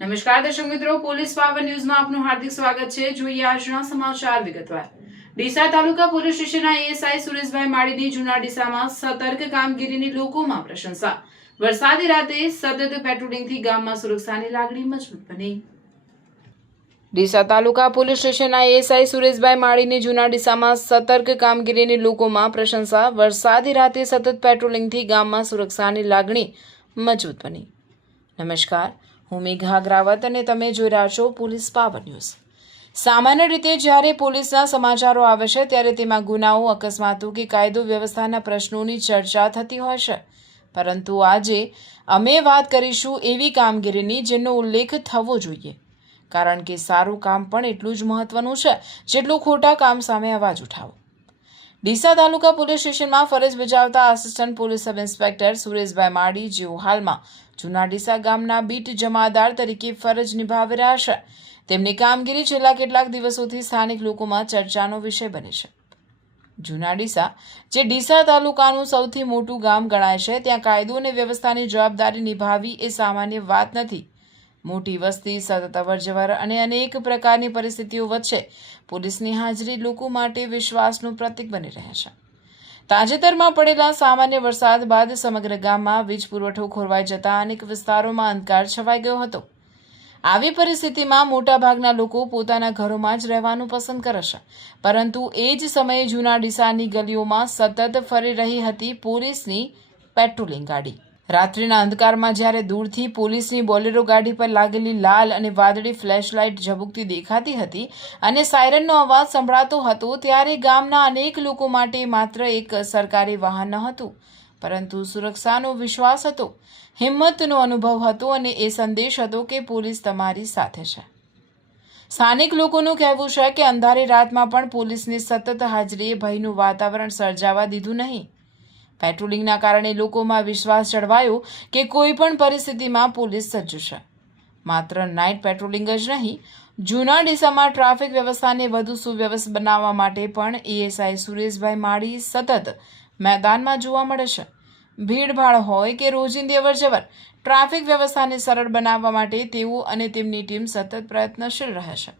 નમસ્કાર દર્શક મિત્રો, પોલીસ પાવર ન્યૂઝમાં આપનું હાર્દિક સ્વાગત છે। જોઈએ આજના સમાચાર વિગતવાર। ડીસા તાલુકા પોલીસ સ્ટેશનના એએસઆઈ સુરેશભાઈ માળીની જૂના ડીસામાં સતર્ક કામગીરીની લોકોમાં પ્રશંસા। વરસાદી રાતે સતત પેટ્રોલિંગથી ગામમાં સુરક્ષાની લાગણી મજબૂત બની। ડીસા તાલુકા પોલીસ સ્ટેશનના એએસઆઈ સુરેશભાઈ માળીની જૂના ડીસામાં સતર્ક કામગીરીની લોકોમાં પ્રશંસા। વરસાદી રાતે સતત પેટ્રોલિંગથી ગામમાં સુરક્ષાની લાગણી મજબૂત બની। નમસ્કાર, હું મેઘા અગ્રાવત અને તમે જોઈ રહ્યા છો પોલીસ પાવર ન્યૂઝ। સામાન્ય રીતે જ્યારે પોલીસના સમાચારો આવે છે ત્યારે તેમાં ગુનાઓ, અકસ્માતો કે કાયદો વ્યવસ્થાના પ્રશ્નોની ચર્ચા થતી હોય છે, પરંતુ આજે અમે વાત કરીશું એવી કામગીરીની જેનો ઉલ્લેખ થવો જોઈએ, કારણ કે સારું કામ પણ એટલું જ મહત્વનું છે જેટલું ખોટા કામ સામે અવાજ ઉઠાવો। ડીસા તાલુકા પોલીસ સ્ટેશનમાં ફરજ બજાવતા assistant police sub inspector Sureshbhai Mali, જેઓ હાલમાં જૂના ડીસા ગામના બીટ જમાદાર તરીકે ફરજ નિભાવી રહ્યા છે, તેમની કામગીરી છેલ્લા કેટલાક દિવસોથી સ્થાનિક લોકોમાં ચર્ચાનો વિષય બની છે। જૂના ડીસા, જે ડીસા તાલુકાનું સૌથી મોટું ગામ ગણાય છે, ત્યાં કાયદો અને વ્યવસ્થાની જવાબદારી નિભાવવી એ સામાન્ય વાત નથી। મોટી વસ્તી, સતત અવરજવર અને અનેક પ્રકારની પરિસ્થિતિઓ વચ્ચે પોલીસની હાજરી લોકો માટે વિશ્વાસનું પ્રતીક બની રહે છે। તાજેતરમાં પડેલા સામાન્ય વરસાદ બાદ સમગ્ર ગામમાં વીજ પુરવઠો ખોરવાઈ જતા અનેક વિસ્તારોમાં અંધકાર છવાઈ ગયો હતો। આવી પરિસ્થિતિમાં મોટાભાગના લોકો પોતાના ઘરોમાં જ રહેવાનું પસંદ કરે છે, પરંતુ એ જ સમયે જૂના ડીસાની ગલીઓમાં સતત ફરી રહી હતી પોલીસની પેટ્રોલિંગ ગાડી। રાત્રિના અંધકારમાં જ્યારે દૂરથી પોલીસની બોલેરો ગાડી પર લાગેલી લાલ અને વાદળી ફ્લેશ લાઇટ ઝબૂકતી દેખાતી હતી અને સાયરનનો અવાજ સંભળાતો હતો, ત્યારે ગામના અનેક લોકો માટે માત્ર એક સરકારી વાહન ન હતું, પરંતુ સુરક્ષાનો વિશ્વાસ હતો, હિંમતનો અનુભવ હતો અને એ સંદેશ હતો કે પોલીસ તમારી સાથે છે। સ્થાનિક લોકોનું કહેવું છે કે અંધારી રાતમાં પણ પોલીસની સતત હાજરીએ ભયનું વાતાવરણ સર્જાવા દીધું નહીં। પેટ્રોલિંગના કારણે લોકોમાં વિશ્વાસ જળવાયો કે કોઈ પણ પરિસ્થિતિમાં પોલીસ સજ્જ છે। માત્ર નાઇટ પેટ્રોલિંગ જ નહીં, જૂના ડીસામાં ટ્રાફિક વ્યવસ્થાને વધુ સુવ્યવસ્થિત બનાવવા માટે પણ એએસઆઈ સુરેશભાઈ માળી સતત મેદાનમાં જોવા મળે છે। ભીડભાડ હોય કે રોજિંદી અવરજવર, ટ્રાફિક વ્યવસ્થાને સરળ બનાવવા માટે તેઓ અને તેમની ટીમ સતત પ્રયત્નશીલ રહે છે।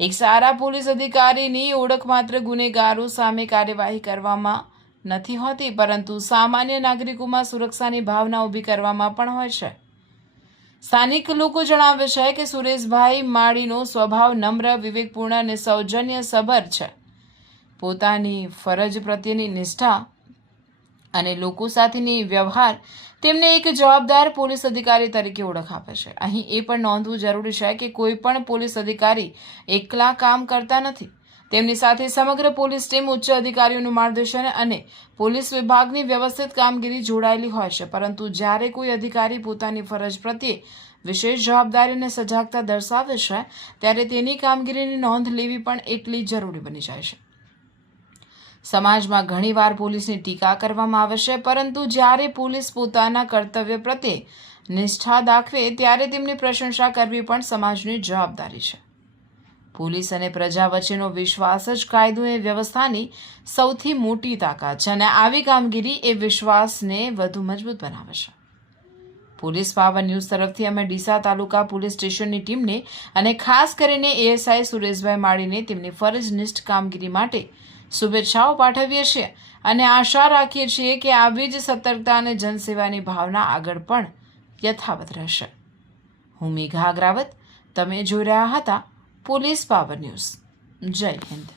એક સારા પોલીસ અધિકારીની ઓળખ માત્ર ગુનેગારો સામે કાર્યવાહી કરવામાં નથી હોતી, પરંતુ સામાન્ય નાગરિકોમાં સુરક્ષાની ભાવના ઊભી કરવામાં પણ હોય છે। સ્થાનિક લોકો જણાવે છે કે સુરેશભાઈ માળીનો સ્વભાવ નમ્ર, વિવેકપૂર્ણ અને સૌજન્યસભર છે। પોતાની ફરજ પ્રત્યેની નિષ્ઠા અને લોકો સાથેની વ્યવહાર તેમને એક જવાબદાર પોલીસ અધિકારી તરીકે ઓળખ આપે છે। અહીં એ પણ નોંધવું જરૂરી છે કે કોઈ પણ પોલીસ અધિકારી એકલા કામ કરતા નથી, તેમની સાથે સમગ્ર પોલીસ ટીમ, ઉચ્ચ અધિકારીઓનું માર્ગદર્શન અને પોલીસ વિભાગની વ્યવસ્થિત કામગીરી જોડાયેલી હોય છે। પરંતુ જ્યારે કોઈ અધિકારી પોતાની ફરજ પ્રત્યે વિશેષ જવાબદારી અને સજાગતા દર્શાવે છે, ત્યારે તેની કામગીરીની નોંધ લેવી પણ એટલી જરૂરી બની જાય છે। સમાજમાં ઘણીવાર પોલીસની ટીકા કરવામાં આવે છે, પરંતુ જ્યારે પોલીસ પોતાના કર્તવ્ય પ્રત્યે નિષ્ઠા દાખવે ત્યારે તેમની પ્રશંસા કરવી પણ સમાજની જવાબદારી છે। પોલીસ અને પ્રજા વચ્ચેનો વિશ્વાસ જ કાયદો અને વ્યવસ્થાની સૌથી મોટી તાકાત છે, અને આવી કામગીરી એ વિશ્વાસને વધુ મજબૂત બનાવે છે। પોલીસ પાવર ન્યૂઝ તરફથી અમે ડીસા તાલુકા પોલીસ સ્ટેશનની ટીમને અને ખાસ કરીને એએસઆઈ સુરેશભાઈ માળીને તેમની ફરજનિષ્ઠ કામગીરી માટે શુભેચ્છાઓ પાઠવીએ છીએ અને આશા રાખીએ છીએ કે આવી જ સતર્કતા અને જનસેવાની ભાવના આગળ પણ યથાવત રહેશે। હું મેઘા અગ્રાવત, તમે જોઈ રહ્યા હતા પોલીસ પાવર ન્યૂઝ। જય હિન્દ।